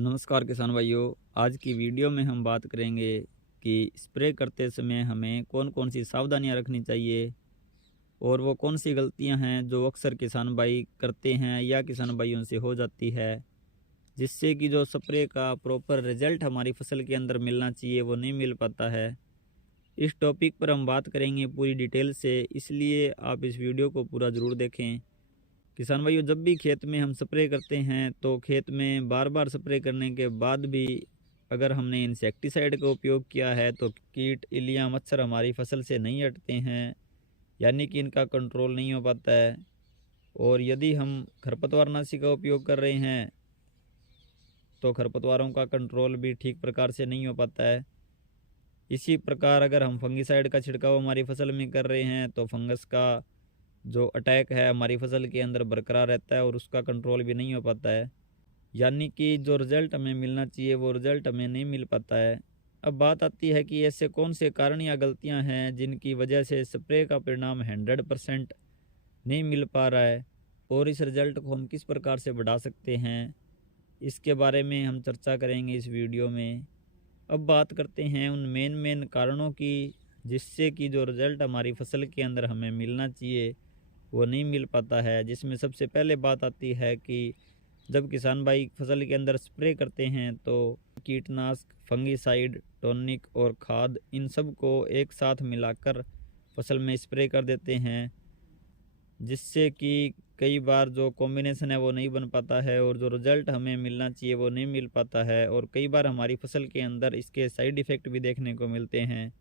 नमस्कार किसान भाइयों। आज की वीडियो में हम बात करेंगे कि स्प्रे करते समय हमें कौन कौन सी सावधानियां रखनी चाहिए और वो कौन सी गलतियां हैं जो अक्सर किसान भाई करते हैं या किसान भाइयों से हो जाती है, जिससे कि जो स्प्रे का प्रॉपर रिजल्ट हमारी फसल के अंदर मिलना चाहिए वो नहीं मिल पाता है। इस टॉपिक पर हम बात करेंगे पूरी डिटेल से, इसलिए आप इस वीडियो को पूरा ज़रूर देखें। किसान भाइयों, जब भी खेत में हम स्प्रे करते हैं तो खेत में बार बार स्प्रे करने के बाद भी अगर हमने इंसेक्टिसाइड का उपयोग किया है तो कीट, इल्लियाँ, मच्छर हमारी फसल से नहीं हटते हैं, यानी कि इनका कंट्रोल नहीं हो पाता है। और यदि हम खरपतवारनाशी का उपयोग कर रहे हैं तो खरपतवारों का कंट्रोल भी ठीक प्रकार से नहीं हो पाता है। इसी प्रकार अगर हम फंगिसाइड का छिड़काव हमारी फसल में कर रहे हैं तो फंगस का जो अटैक है हमारी फसल के अंदर बरकरार रहता है और उसका कंट्रोल भी नहीं हो पाता है, यानी कि जो रिज़ल्ट हमें मिलना चाहिए वो रिज़ल्ट हमें नहीं मिल पाता है। अब बात आती है कि ऐसे कौन से कारण या गलतियां हैं जिनकी वजह से स्प्रे का परिणाम 100% नहीं मिल पा रहा है और इस रिज़ल्ट को हम किस प्रकार से बढ़ा सकते हैं, इसके बारे में हम चर्चा करेंगे इस वीडियो में। अब बात करते हैं उन मेन कारणों की जिससे कि जो रिज़ल्ट हमारी फसल के अंदर हमें मिलना चाहिए वो नहीं मिल पाता है। जिसमें सबसे पहले बात आती है कि जब किसान भाई फसल के अंदर स्प्रे करते हैं तो कीटनाशक, फंगिसाइड, टॉनिक और खाद, इन सब को एक साथ मिलाकर फसल में स्प्रे कर देते हैं, जिससे कि कई बार जो कॉम्बिनेशन है वो नहीं बन पाता है और जो रिज़ल्ट हमें मिलना चाहिए वो नहीं मिल पाता है और कई बार हमारी फसल के अंदर इसके साइड इफ़ेक्ट भी देखने को मिलते हैं।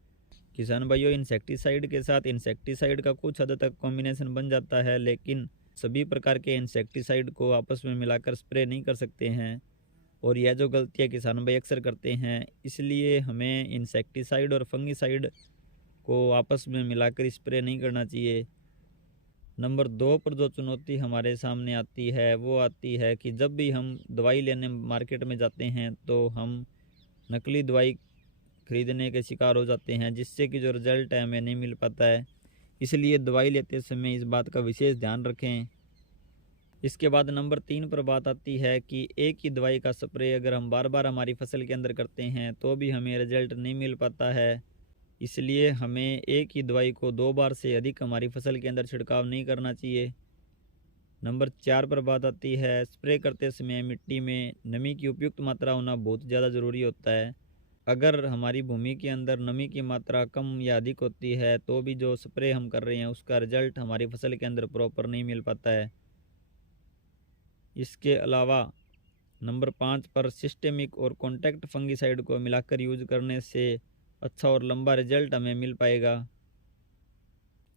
किसान भाइयों, इंसेक्टिसाइड के साथ इंसेक्टिसाइड का कुछ हद तक कॉम्बिनेशन बन जाता है, लेकिन सभी प्रकार के इंसेक्टिसाइड को आपस में मिलाकर स्प्रे नहीं कर सकते हैं और यह जो गलतियां किसान भाई अक्सर करते हैं, इसलिए हमें इंसेक्टिसाइड और फंगिसाइड को आपस में मिलाकर स्प्रे नहीं करना चाहिए। नंबर 2 पर जो चुनौती हमारे सामने आती है वो आती है कि जब भी हम दवाई लेने मार्केट में जाते हैं तो हम नकली दवाई खरीदने के शिकार हो जाते हैं, जिससे कि जो रिज़ल्ट है हमें नहीं मिल पाता है। इसलिए दवाई लेते समय इस बात का विशेष ध्यान रखें। इसके बाद नंबर 3 पर बात आती है कि एक ही दवाई का स्प्रे अगर हम बार बार हमारी फसल के अंदर करते हैं तो भी हमें रिज़ल्ट नहीं मिल पाता है। इसलिए हमें एक ही दवाई को 2 बार से अधिक हमारी फसल के अंदर छिड़काव नहीं करना चाहिए। नंबर 4 पर बात आती है, स्प्रे करते समय मिट्टी में नमी की उपयुक्त मात्रा होना बहुत ज़्यादा ज़रूरी होता है। अगर हमारी भूमि के अंदर नमी की मात्रा कम या अधिक होती है तो भी जो स्प्रे हम कर रहे हैं उसका रिजल्ट हमारी फसल के अंदर प्रॉपर नहीं मिल पाता है। इसके अलावा नंबर 5 पर सिस्टेमिक और कॉन्टैक्ट फंगिसाइड को मिलाकर यूज करने से अच्छा और लंबा रिजल्ट हमें मिल पाएगा।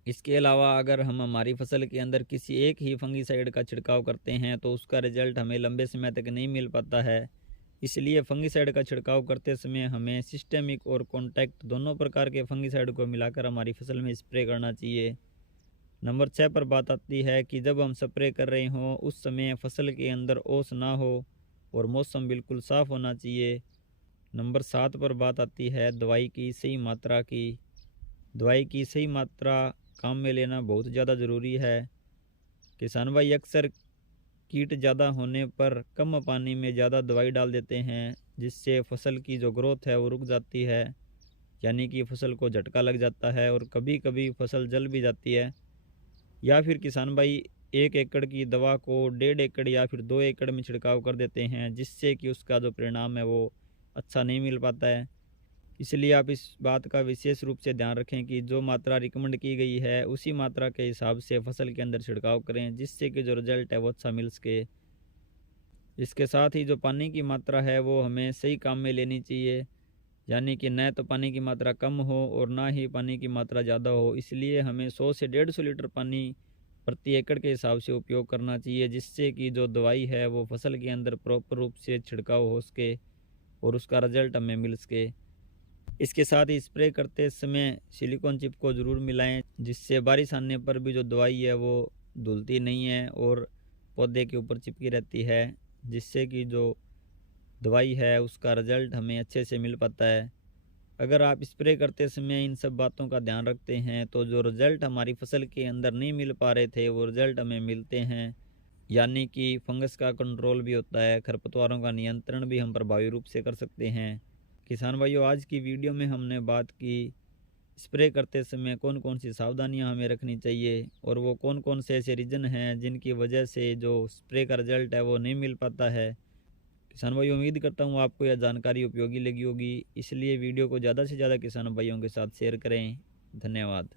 इसके अलावा अगर हम हमारी फसल के अंदर किसी एक ही फंगिसाइड का छिड़काव करते हैं तो उसका रिजल्ट हमें लंबे समय तक नहीं मिल पाता है। इसलिए फंगिसाइड का छिड़काव करते समय हमें सिस्टेमिक और कॉन्टैक्ट दोनों प्रकार के फंगिसाइड को मिलाकर हमारी फसल में स्प्रे करना चाहिए। नंबर 6 पर बात आती है कि जब हम स्प्रे कर रहे हों उस समय फसल के अंदर ओस ना हो और मौसम बिल्कुल साफ़ होना चाहिए। नंबर 7 पर बात आती है दवाई की सही मात्रा की। दवाई की सही मात्रा काम में लेना बहुत ज़्यादा ज़रूरी है। किसान भाई अक्सर कीट ज़्यादा होने पर कम पानी में ज़्यादा दवाई डाल देते हैं, जिससे फसल की जो ग्रोथ है वो रुक जाती है, यानी कि फसल को झटका लग जाता है और कभी कभी फसल जल भी जाती है। या फिर किसान भाई 1 एकड़ की दवा को 1.5 एकड़ या फिर 2 एकड़ में छिड़काव कर देते हैं, जिससे कि उसका जो परिणाम है वो अच्छा नहीं मिल पाता है। इसलिए आप इस बात का विशेष रूप से ध्यान रखें कि जो मात्रा रिकमेंड की गई है उसी मात्रा के हिसाब से फसल के अंदर छिड़काव करें, जिससे कि जो रिजल्ट है वो अच्छा मिल सके। इसके साथ ही जो पानी की मात्रा है वो हमें सही काम में लेनी चाहिए, यानी कि न तो पानी की मात्रा कम हो और ना ही पानी की मात्रा ज़्यादा हो। इसलिए हमें 100 से 150 लीटर पानी प्रति एकड़ के हिसाब से उपयोग करना चाहिए, जिससे कि जो दवाई है वो फसल के अंदर प्रॉपर रूप से छिड़काव हो सके और उसका रिजल्ट हमें मिल सके। इसके साथ ही स्प्रे करते समय सिलिकॉन चिप को ज़रूर मिलाएं, जिससे बारिश आने पर भी जो दवाई है वो धुलती नहीं है और पौधे के ऊपर चिपकी रहती है, जिससे कि जो दवाई है उसका रिज़ल्ट हमें अच्छे से मिल पाता है। अगर आप स्प्रे करते समय इन सब बातों का ध्यान रखते हैं तो जो रिज़ल्ट हमारी फसल के अंदर नहीं मिल पा रहे थे वो रिज़ल्ट हमें मिलते हैं। यानी कि फंगस का कंट्रोल भी होता है, खरपतवारों का नियंत्रण भी हम प्रभावी रूप से कर सकते हैं। किसान भाइयों, आज की वीडियो में हमने बात की स्प्रे करते समय कौन कौन सी सावधानियां हमें रखनी चाहिए और वो कौन कौन से ऐसे रीज़न हैं जिनकी वजह से जो स्प्रे का रिजल्ट है वो नहीं मिल पाता है। किसान भाइयों, उम्मीद करता हूँ आपको यह जानकारी उपयोगी लगी होगी, इसलिए वीडियो को ज़्यादा से ज़्यादा किसान भाइयों के साथ शेयर करें। धन्यवाद।